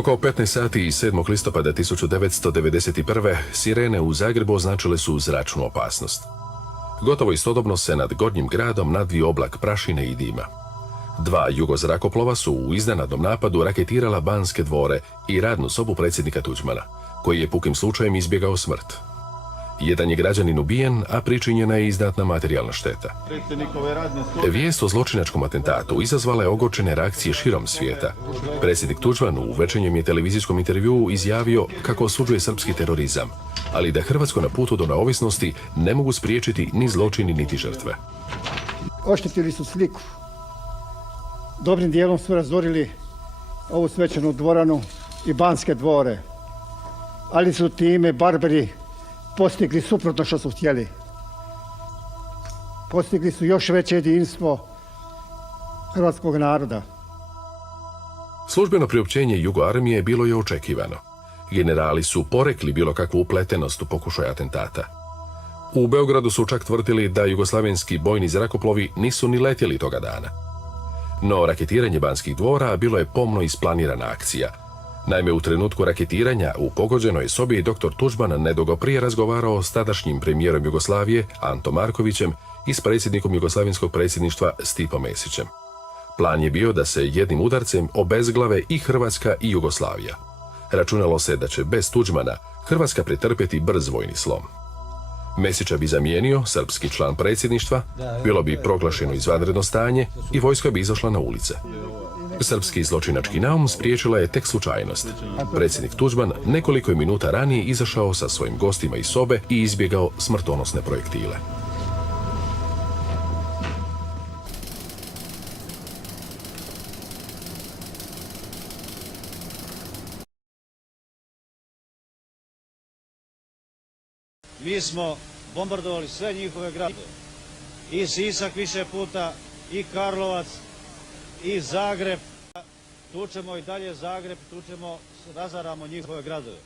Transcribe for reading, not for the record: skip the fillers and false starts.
Oko 15 sati i 7. listopada 1991. sirene u Zagrebu označile su zračnu opasnost. Gotovo istodobno se nad gornjim gradom nadvio oblak prašine i dima. 2 jugozrakoplova su u iznenadnom napadu raketirala Banske dvore i radnu sobu predsjednika Tuđmana, koji je pukim slučajem izbjegao smrt. Jedan je građanin ubijen, a pričinjena je i znatna materijalna šteta. Vijest o zločinačkom atentatu izazvala je ogorčene reakcije širom svijeta. Predsjednik Tuđman u večernjem je televizijskom intervjuu izjavio kako osuđuje srpski terorizam, ali da Hrvatsko na putu do neovisnosti ne mogu spriječiti ni zločini niti žrtve. Oštetili su sliku. Dobrim dijelom su razorili ovu svečanu dvoranu i Banske dvore, ali su time barbari postigli suprotno što su htjeli. Postigli su još veće jedinstvo hrvatskog naroda. Službeno priopćenje Jugoarmije bilo je očekivano. Generali su porekli bilo kakvu upletenost u pokušaj atentata. U Beogradu su čak tvrdili da jugoslavenski bojni zrakoplovi nisu ni letjeli toga dana. No raketiranje Banskih dvora bilo je pomno isplanirana akcija. Naime, u trenutku raketiranja u pogođenoj sobi dr. Tuđman nedugo prije razgovarao s tadašnjim premijerom Jugoslavije, Antom Markovićem, i s predsjednikom Jugoslavenskog predsjedništva Stipom Mesićem. Plan je bio da se jednim udarcem obezglave i Hrvatska i Jugoslavija. Računalo se da će bez Tuđmana Hrvatska pretrpjeti brz vojni slom. Mesića bi zamijenio srpski član predsjedništva, bilo bi proglašeno izvanredno stanje i vojska bi izašla na ulice. Srpski zločinački naum spriječila je tek slučajnost. Predsjednik Tuđman nekoliko je minuta ranije izašao sa svojim gostima iz sobe i izbjegao smrtonosne projektile. Mi smo bombardovali sve njihove gradove. I Sisak više puta, i Karlovac, i Zagreb. Tučemo i dalje Zagreb, razaramo njihove gradove.